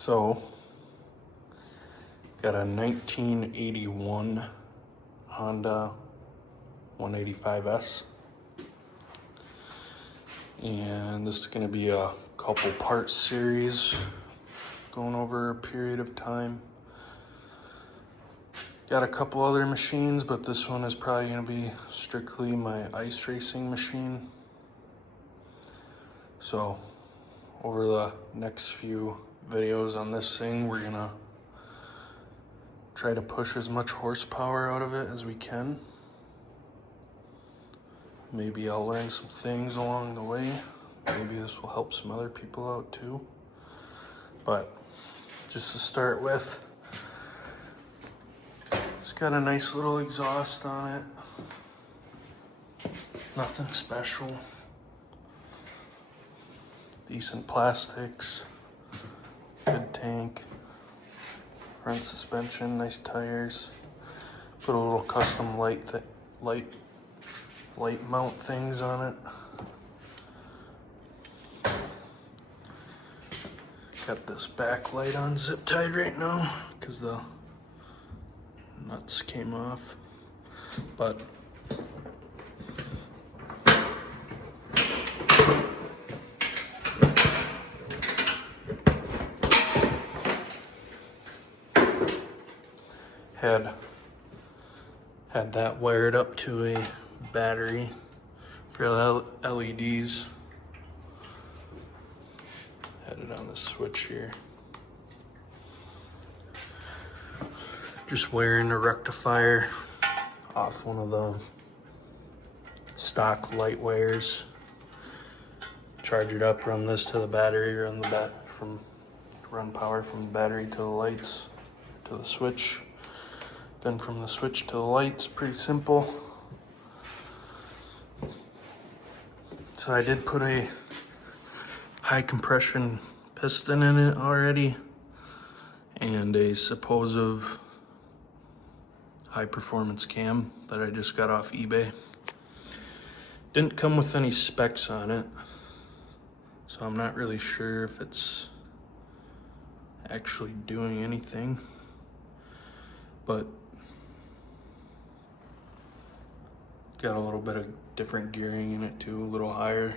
So, got a 1981 Honda 185S. And this is going to be a couple part series going over a period of time. Got a couple other machines, but this one is probably going to be strictly my ice racing machine. So, over the next few videos on this thing, we're going to try to push as much horsepower out of it as we can. Maybe I'll learn some things along the way. Maybe this will help some other people out too. But just to start with, it's got a nice little exhaust on it. Nothing special. Decent plastics. Good tank. Front suspension, nice tires. Put a little custom light mount things on it. Got this back light on zip tied right now because the nuts came off, but had that wired up to a battery for LEDs. Had it on the switch here. Just wiring a rectifier off one of the stock light wires. Charge it up, run this to the battery, run power from the battery to the lights, to the switch. Then from the switch to the lights, pretty simple. So I did put a high compression piston in it already and a supposed high performance cam that I just got off eBay. Didn't come with any specs on it, so I'm not really sure if it's actually doing anything, but got a little bit of different gearing in it too, a little higher.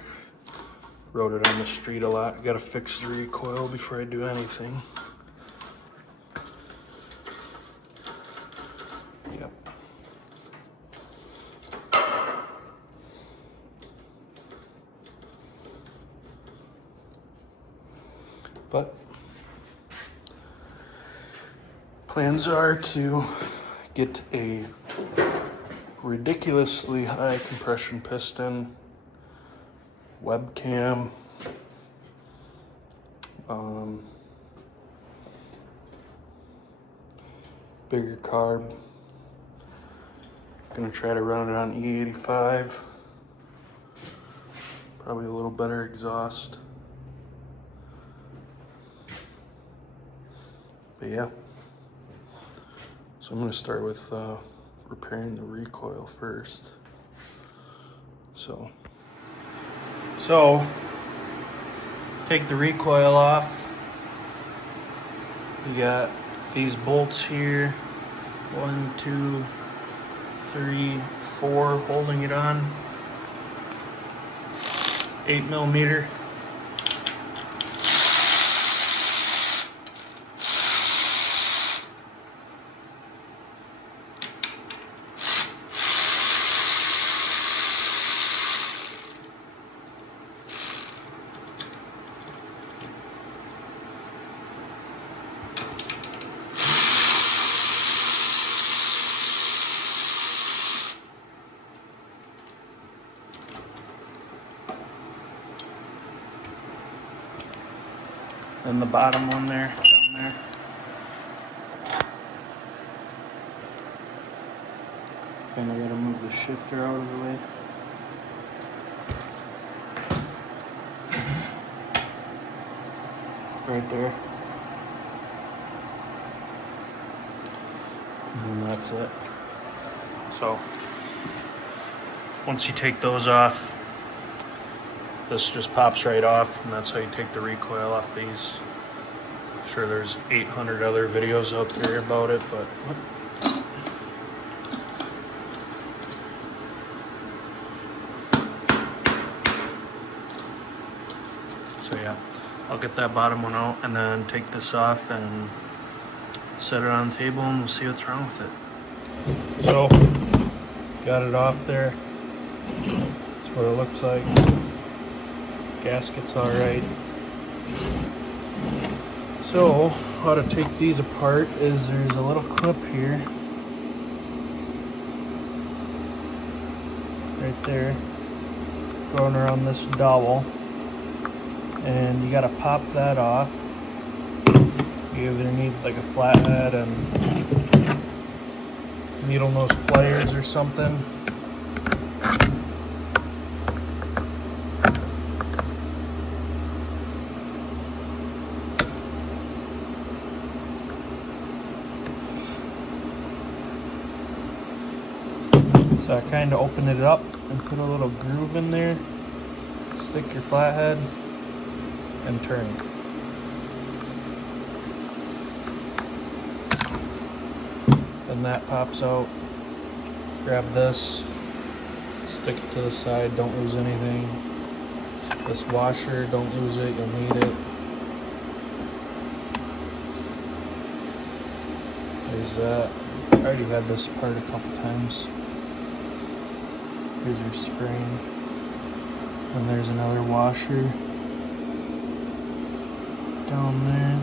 Rode it on the street a lot. Gotta fix the recoil before I do anything. Yep. But plans are to get a ridiculously high compression piston, webcam, bigger carb. Gonna try to run it on E85. Probably a little better exhaust. But yeah. So I'm gonna start with repairing the recoil first. So take the recoil off. We got these bolts here, 1, 2, 3, 4 holding it on, 8mm. And the bottom one there, down there. Kind of gotta move the shifter out of the way. Right there. And that's it. So, once you take those off, this just pops right off, and that's how you take the recoil off these. Sure, there's 800 other videos out there about it, but so yeah, I'll get that bottom one out and then take this off and set it on the table and we'll see what's wrong with it. So, got it off there. That's what it looks like. Gasket's alright. So, how to take these apart is there's a little clip here. Right there. Going around this dowel. And you gotta pop that off. You either need like a flathead and needle nose pliers or something. So I kind of open it up and put a little groove in there. Stick your flathead and turn it. Then that pops out. Grab this, stick it to the side, don't lose anything. This washer, don't lose it, you'll need it. There's that. I already had this apart a couple times. Here's your spring. And there's another washer down there.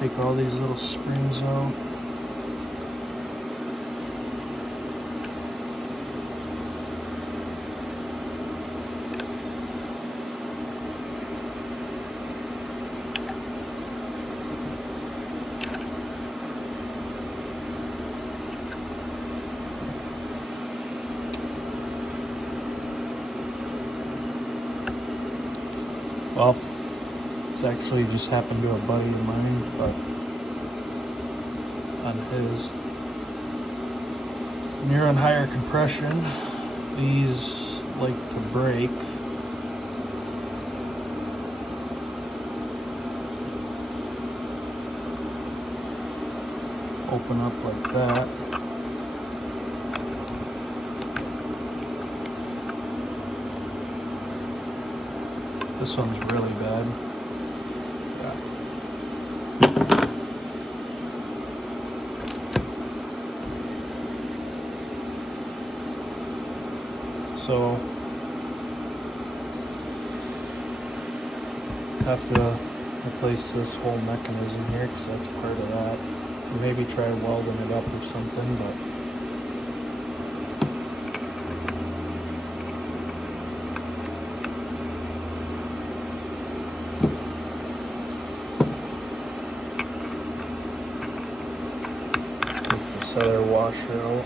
Take all these little springs out. Well, this actually just happened to a buddy of mine, but on his. When you're on higher compression, these like to break. Open up like that. This one's really bad. Yeah. So, have to replace this whole mechanism here because that's part of that. Maybe try welding it up or something, but take this other washer out.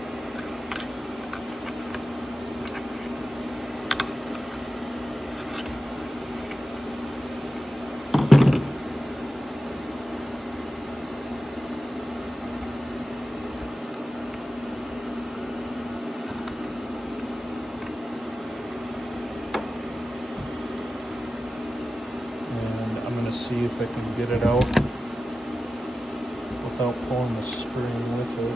See if I can get it out without pulling the spring with it.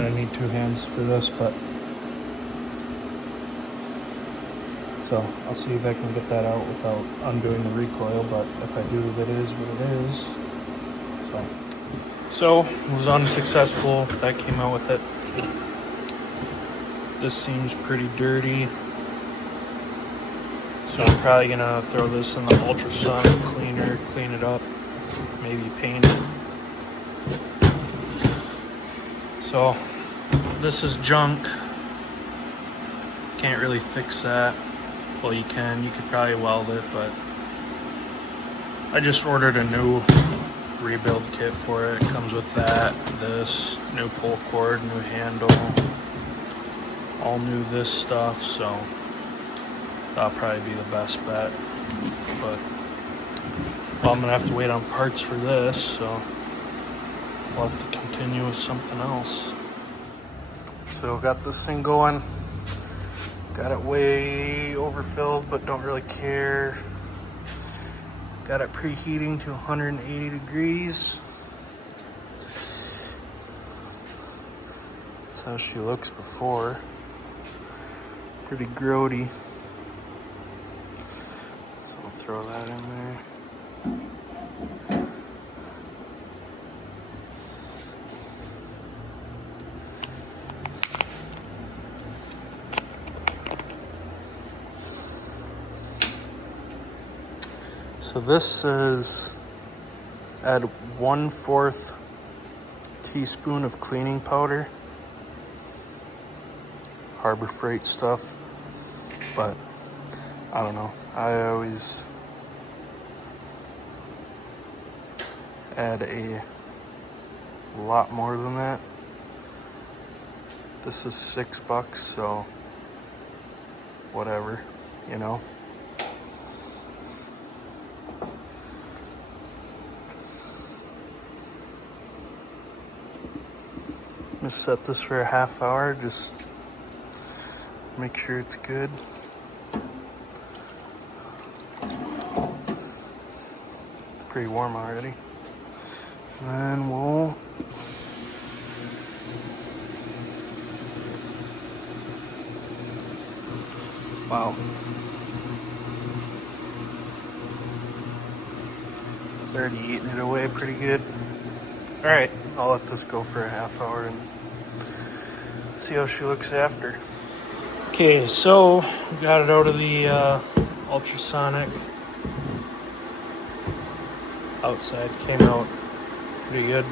I need two hands for this, but so I'll see if I can get that out without undoing the recoil, but if I do, that is what it is. So it was unsuccessful. That came out with it. This seems pretty dirty. So I'm probably gonna throw this in the ultrasonic cleaner, clean it up, maybe paint it. So this is junk. Can't really fix that. Well, you could probably weld it, but I just ordered a new rebuild kit for it. It comes with that, this, new pull cord, new handle, all new this stuff, so that'll probably be the best bet. But, well, I'm gonna have to wait on parts for this, so we'll have to continue with something else. So got this thing going. Got it way overfilled, but don't really care. Got it preheating to 180 degrees. That's how she looks before. Pretty grody. So I'll throw that in there. So this says add 1/4 teaspoon of cleaning powder. Harbor Freight stuff, but I don't know. I always add a lot more than that. This is $6, so whatever, you know. I'm gonna set this for a half hour, just make sure it's good. It's pretty warm already. And then we'll wow. It's already eating it away pretty good. Alright, I'll let this go for a half hour and see how she looks after. Okay, so we got it out of the ultrasonic. Outside came out pretty good.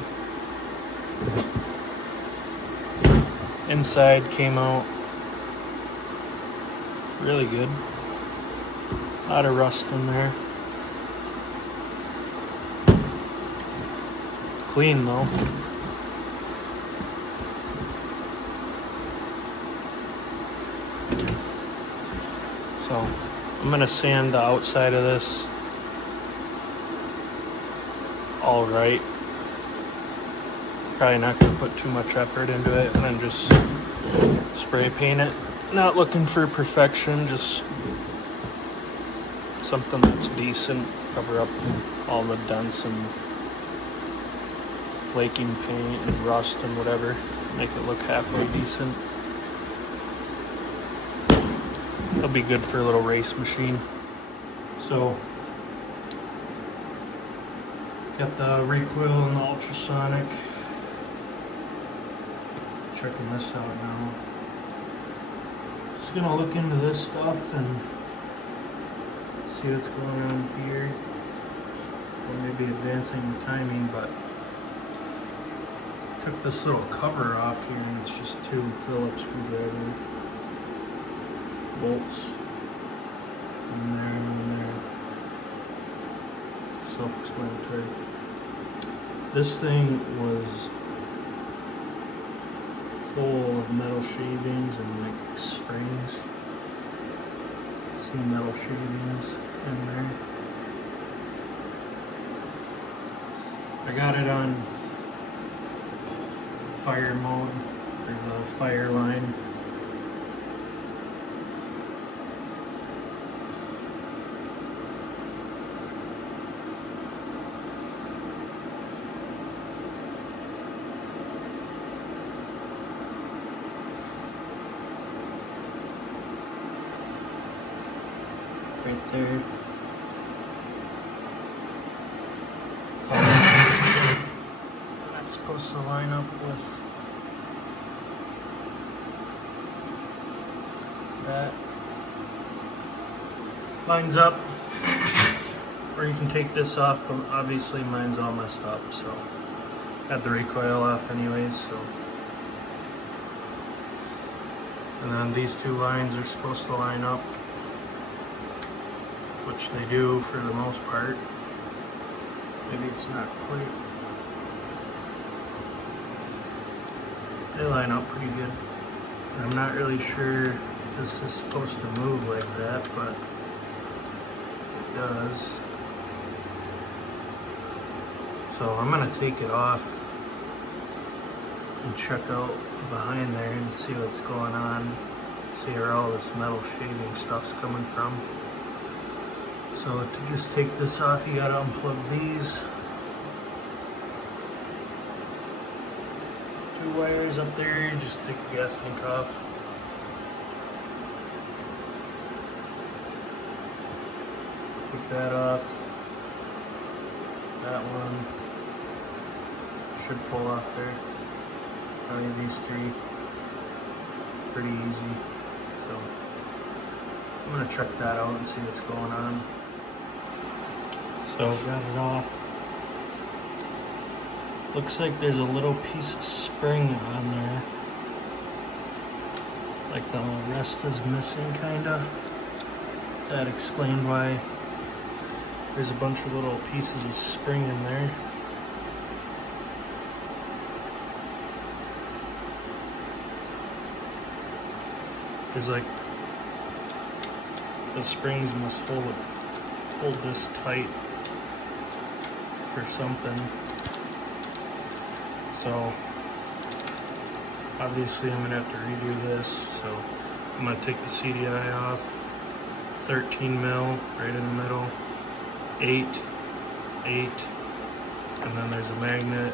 Inside came out really good. A lot of rust in there. It's clean though. So I'm gonna sand the outside of this all right. Probably not gonna put too much effort into it and then just spray paint it. Not looking for perfection, just something that's decent. Cover up all the dents and flaking paint and rust and whatever. Make it look halfway decent. It'll be good for a little race machine. So, got the Recoil and the ultrasonic. Checking this out now. Just gonna look into this stuff and see what's going on here. Or maybe advancing the timing, but took this little cover off here and it's just 2 Phillips screwdriver bolts in there and in there. Self-explanatory. This thing was full of metal shavings and like springs. Some metal shavings in there. I got it on fire mode, or the fire line. Right there. That's supposed to line up with that. Lines up. Or you can take this off, but obviously mine's all messed up, so got the recoil off anyways, so. And then these 2 lines are supposed to line up, which they do for the most part. Maybe it's not quite. They line up pretty good. I'm not really sure if this is supposed to move like that, but does. So I'm gonna take it off and check out behind there and see what's going on. See where all this metal shaving stuff's coming from. So to just take this off, you gotta unplug these. 2 wires up there, just take the gas tank off. Take that off. That one should pull off there. Probably these 3. Pretty easy. So I'm gonna check that out and see what's going on. So got it off. Looks like there's a little piece of spring on there. Like the rest is missing kinda. That explained why there's a bunch of little pieces of spring in there. There's like, the springs must hold this tight for something. So obviously I'm gonna have to redo this. So I'm gonna take the CDI off, 13 mil right in the middle, 8, and then there's a magnet.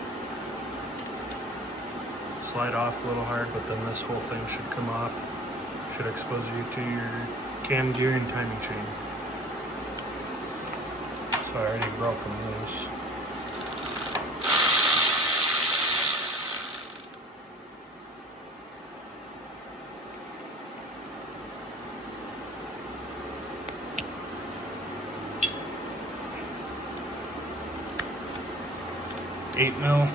Slide off a little hard, but then this whole thing should come off. Should expose you to your cam gear and timing chain. So I already broke them loose. $8 mil.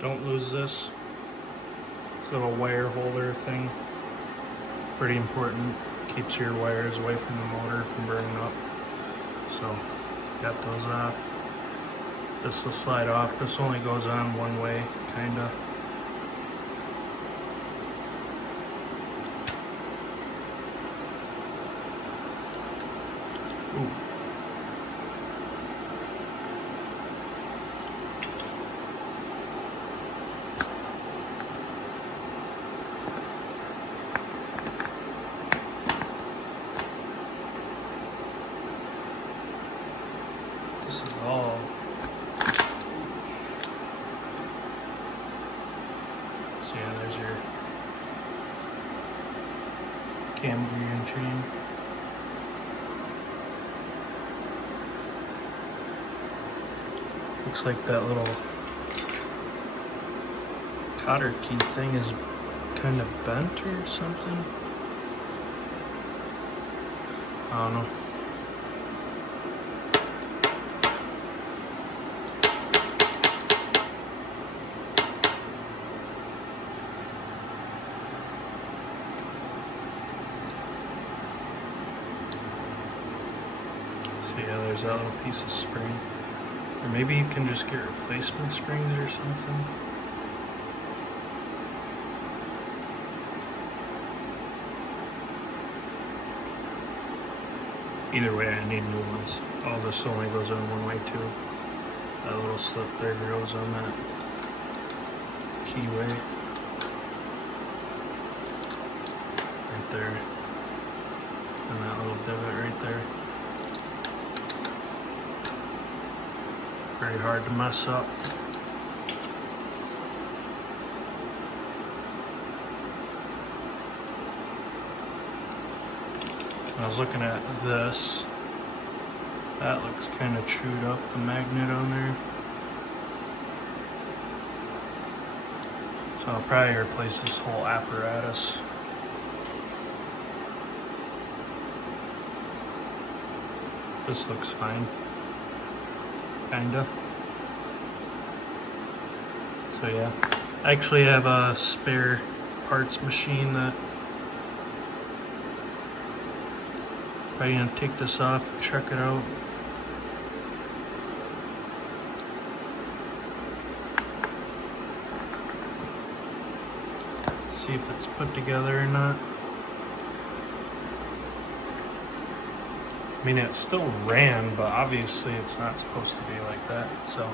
Don't lose this. This little wire holder thing. Pretty important. Keeps your wires away from the motor from burning up. So, got those off. This will slide off. This only goes on one way, kinda. Ooh. This is all. So yeah, there's your cam gear and chain. Looks like that little cotter key thing is kind of bent or something. I don't know. So yeah, there's that little piece of spring. Or maybe you can just get replacement springs or something. Either way, I need new ones. All this only goes on one way too. That little slip there goes on that keyway. Right there. And that little divot right there. Very hard to mess up. I was looking at this. That looks kind of chewed up, the magnet on there. So I'll probably replace this whole apparatus. This looks fine. Kinda. So yeah, I actually have a spare parts machine that I'm gonna take this off and check it out. See if it's put together or not. I mean, it still ran, but obviously it's not supposed to be like that, so.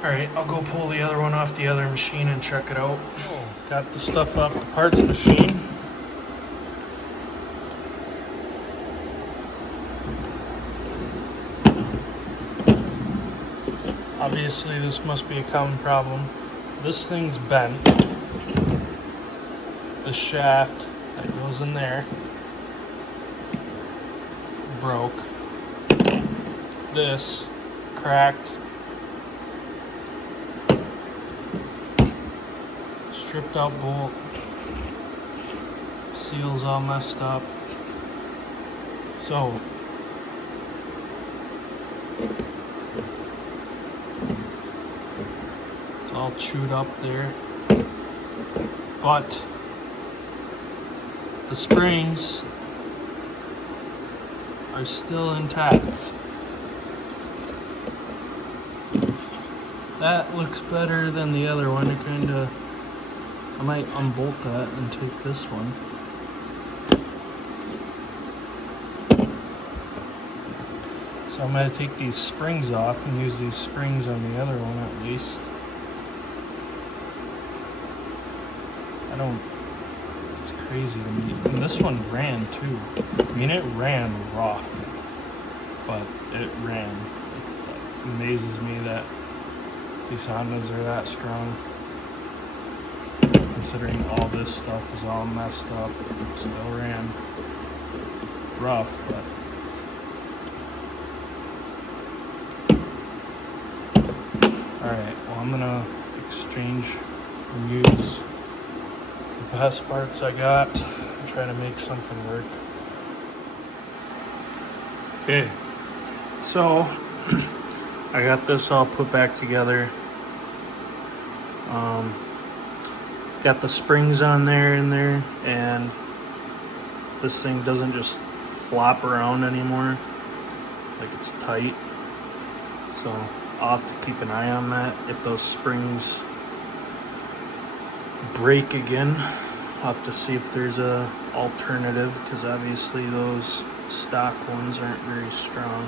Alright, I'll go pull the other one off the other machine and check it out. Got the stuff off the parts machine. Obviously this must be a common problem. This thing's bent. The shaft that goes in there broke. This cracked. Stripped out bolt. Seals all messed up. So it's all chewed up there. But the springs are still intact. That looks better than the other one. It I might unbolt that and take this one. So I'm going to take these springs off and use these springs on the other one at least. It's crazy to me. And this one ran too. I mean, it ran rough, but it ran. It amazes me that these Hondas are that strong. Considering all this stuff is all messed up, it still ran rough, but alright, well, I'm gonna exchange and use the best parts I got and try to make something work. Okay, so I got this all put back together. Got the springs on there and this thing doesn't just flop around anymore, like it's tight. So I'll have to keep an eye on that. If those springs break again, I'll have to see if there's a alternative, because obviously those stock ones aren't very strong.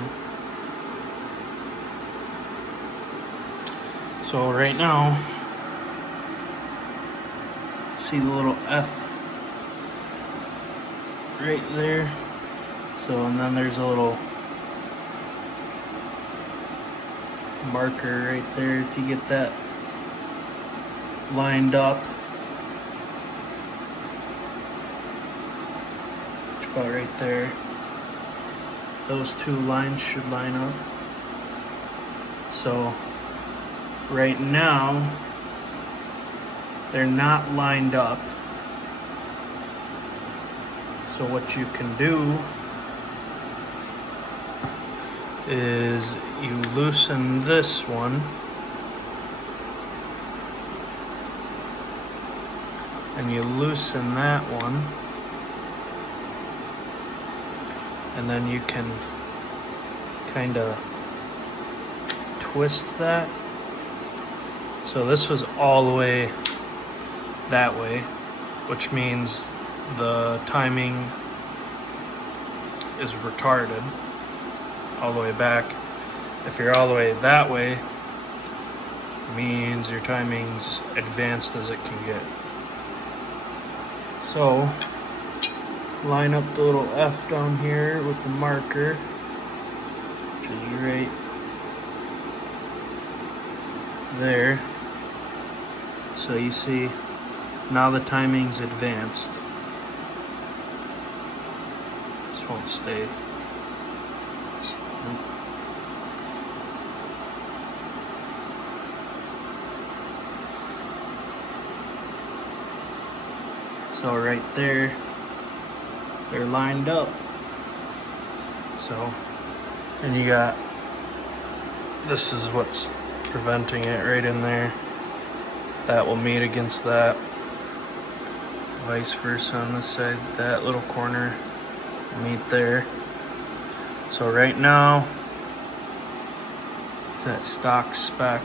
So right now, see the little F right there. So, and then there's a little marker right there. If you get that lined up, it's about right there. Those two lines should line up. So right now they're not lined up. So what you can do is you loosen this one and you loosen that one, and then you can kind of twist that. So this was all the way that way, which means the timing is retarded all the way back. If you're all the way that way, it means your timing's advanced as it can get. So line up the little F down here with the marker, which is right there. So you see, now the timing's advanced. This won't stay. Nope. So right there, they're lined up. So, and you got, this is what's preventing it right in there. That will meet against that. Vice versa on this side. That little corner will meet there. So right now, it's at stock spec.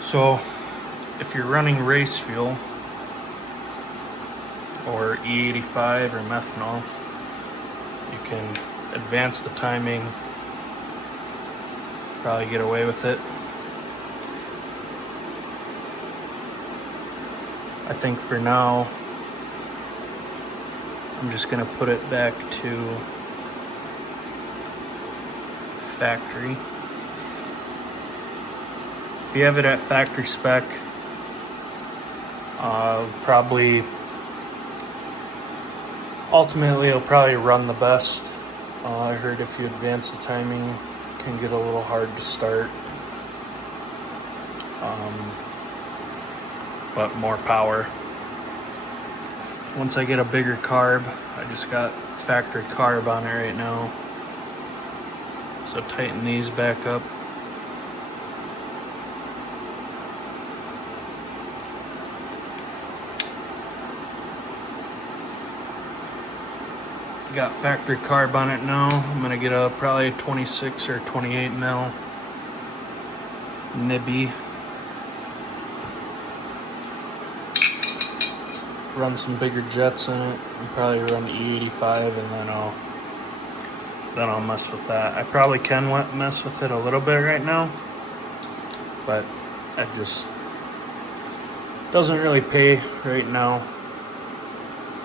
So if you're running race fuel or E85 or methanol, you can advance the timing, probably get away with it. I think for now, I'm just gonna put it back to factory. If you have it at factory spec, probably, ultimately it'll probably run the best. I heard if you advance the timing, it can get a little hard to start. But more power. Once I get a bigger carb, I just got factory carb on it right now. So tighten these back up. Got factory carb on it now. I'm gonna get a probably 26 or 28 mil nibby. Run some bigger jets in it and probably run E85, and then I'll mess with that. I probably can mess with it a little bit right now, but I just doesn't really pay right now.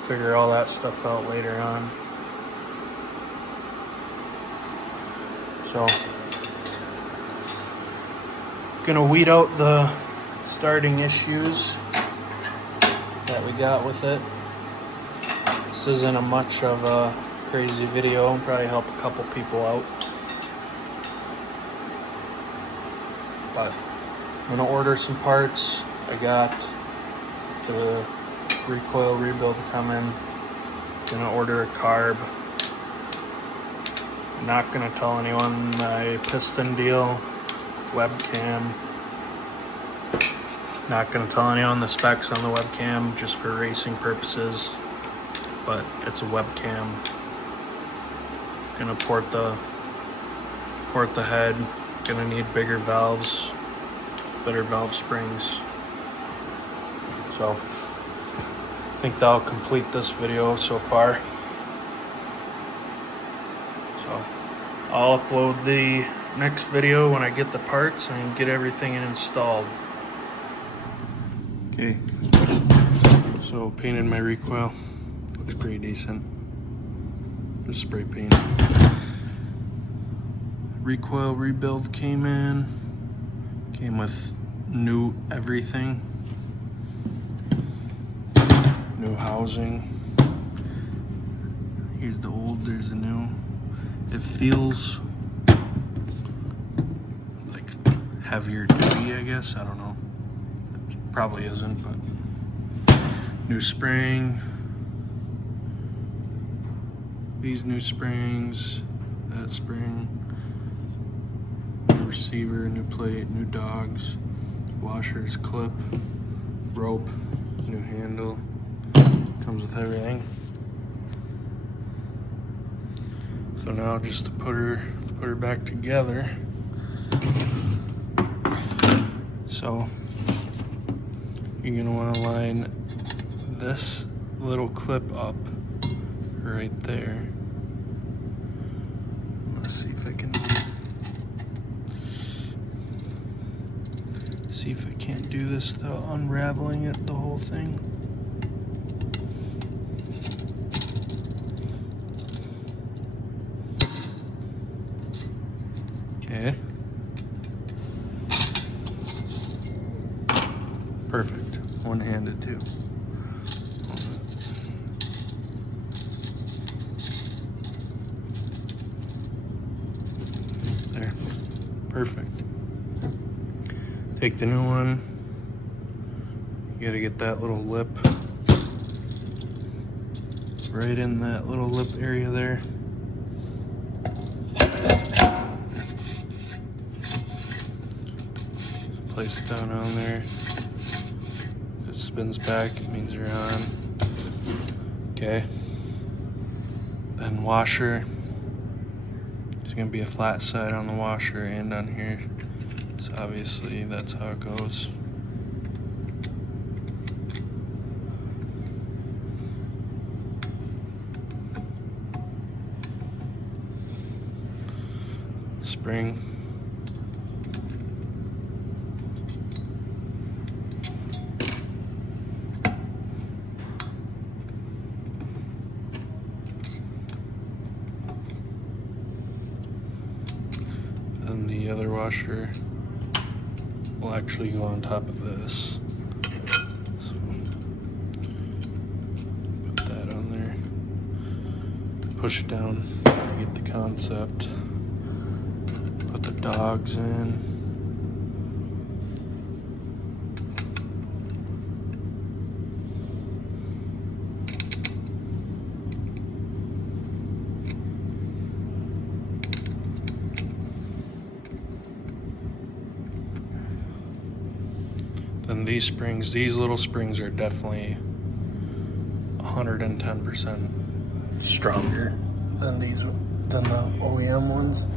Figure all that stuff out later on. So gonna weed out the starting issues that we got with it. This isn't a much of a crazy video. I'll probably help a couple people out. But I'm gonna order some parts. I got the recoil rebuild to come in. Gonna order a carb. Not gonna tell anyone my piston deal, webcam. Not gonna tell anyone the specs on the webcam, just for racing purposes. But it's a webcam. Gonna port the head. Gonna need bigger valves, better valve springs. So I think that'll complete this video so far. So I'll upload the next video when I get the parts and get everything installed. Okay, so painted my recoil. Looks pretty decent. Just spray paint. Recoil rebuild came in. Came with new everything. New housing. Here's the old, there's the new. It feels like heavier duty, I guess. I don't know. It probably isn't, but new spring. These new springs, that spring, new receiver, new plate, new dogs, washers, clip, rope, new handle. Comes with everything. So now just to put her back together. So you're gonna want to line this little clip up right there. Let's see if I can't do this without unraveling it, the whole thing. Okay. Perfect. One-handed too. There. Perfect. Take the new one. You gotta get that little lip right in that little lip area there. place it down on there. If it spins back, it means you're on. Okay. Then washer. There's gonna be a flat side on the washer and on here. So obviously that's how it goes. Spring. And the other washer will actually go on top of this. So put that on there. Push it down to get the concept. Put the dogs in. Then these springs, these little springs are definitely 110% stronger than the OEM ones.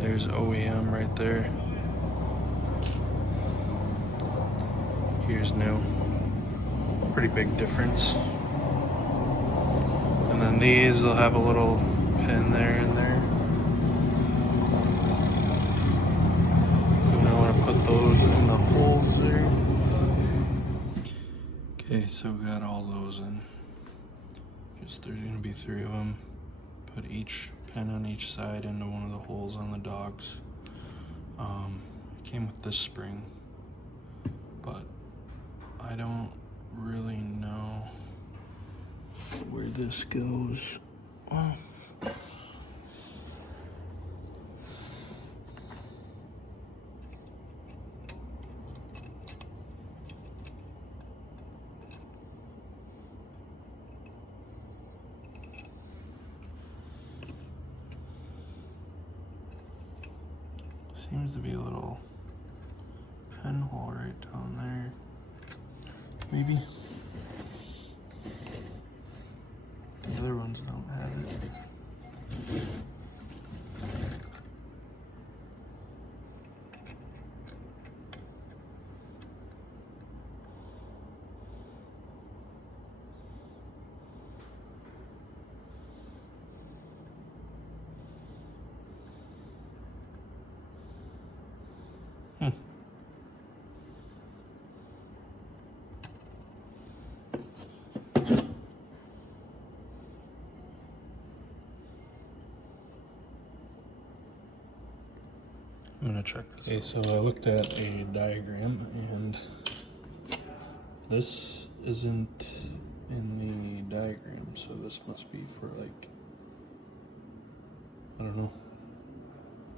There's OEM right there. Here's new. Pretty big difference. And then these will have a little pin there and there. Put those in the holes there. Okay, so we got all those in. There's gonna be 3 of them. Put each pin on each side into one of the holes on the dogs. Came with this spring, but I don't really know where this goes. Well, seems to be a little pinhole right down there. Maybe. The other ones don't have it. I'm gonna check this. Okay, so I looked at a diagram and this isn't in the diagram, so this must be for like, I don't know,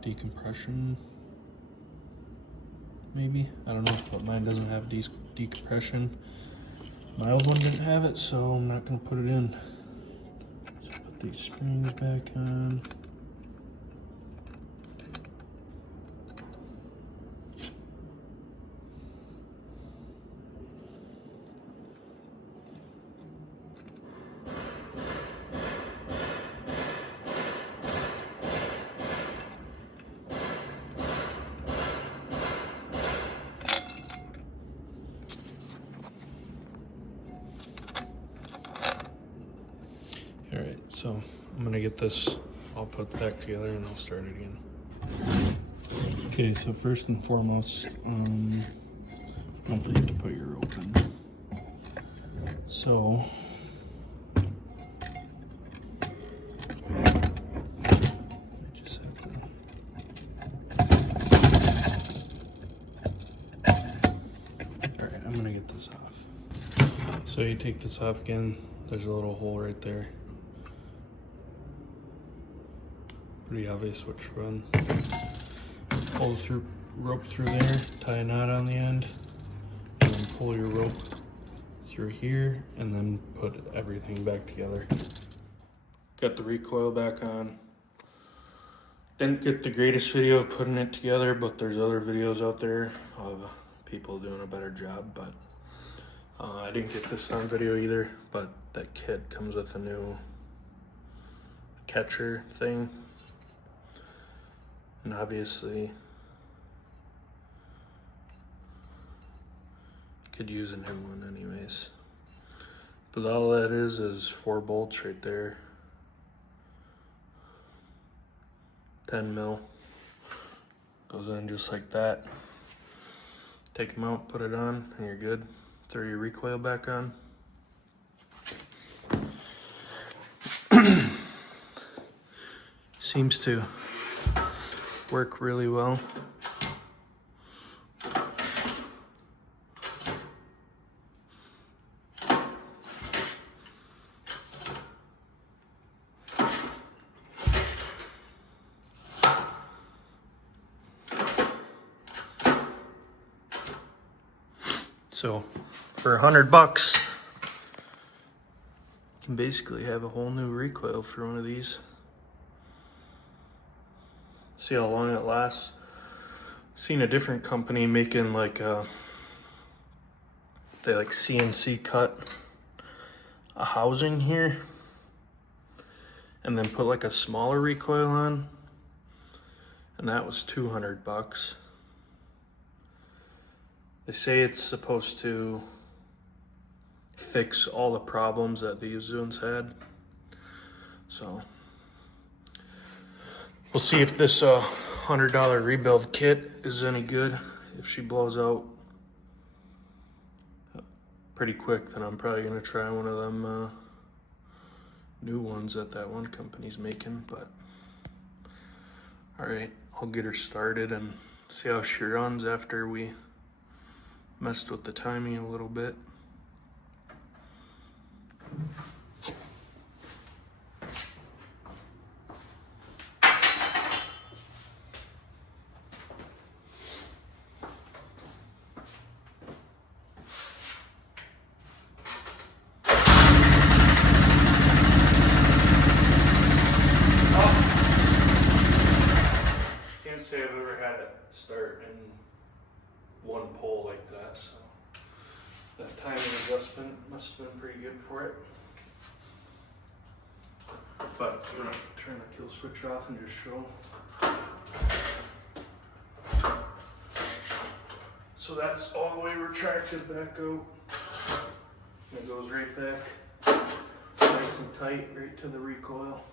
decompression maybe? I don't know, but mine doesn't have decompression. My old one didn't have it, so I'm not gonna put it in. So put these springs back on. Alright, so I'm gonna get this all put back together and I'll start it again. Okay, so first and foremost, don't forget to put your rope in. So, I just have to... Alright, I'm gonna get this off. So you take this off again, there's a little hole right there. Pretty obvious which one. Pull the rope through there, tie a knot on the end, and then pull your rope through here, and then put everything back together. Got the recoil back on. Didn't get the greatest video of putting it together, but there's other videos out there of people doing a better job. But I didn't get this on video either, but that kit comes with a new catcher thing. And obviously, you could use a new one anyways. But all that is 4 bolts right there. 10 mil. Goes in just like that. Take them out, put it on, and you're good. Throw your recoil back on. Seems to work really well. So for $100, you can basically have a whole new recoil for one of these. See how long it lasts. Seen a different company making like they like CNC cut a housing here and then put like a smaller recoil on, and that was $200. They say it's supposed to fix all the problems that these ones had. So we'll see if this $100 rebuild kit is any good. If she blows out pretty quick, then I'm probably gonna try one of them new ones that one company's making. But all right, I'll get her started and see how she runs after we messed with the timing a little bit. Can't say I've ever had it start in one pull like that, so that timing adjustment must have been pretty good for it. But I'm gonna turn the kill switch off and just show. So that's all the way retracted back out. And it goes right back, nice and tight, right to the recoil.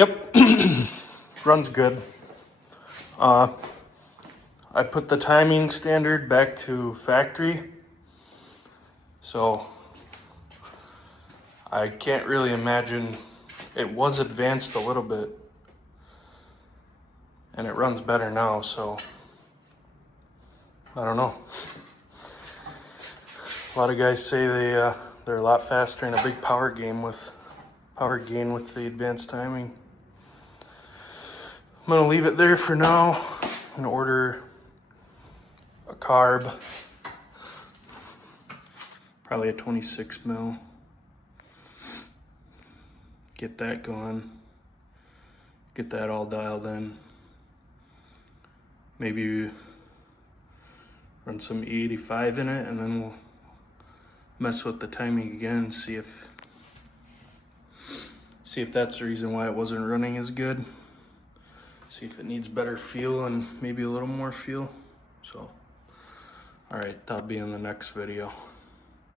Yep, runs good. I put the timing standard back to factory, so I can't really imagine. It was advanced a little bit, and it runs better now, so I don't know. A lot of guys say they're a lot faster in a big power gain with the advanced timing. I'm gonna leave it there for now and order a carb, probably a 26 mil. Get that going, get that all dialed in. Maybe run some E85 in it, and then we'll mess with the timing again, see if that's the reason why it wasn't running as good. See if it needs better feel and maybe a little more feel. So, all right, that'll be in the next video.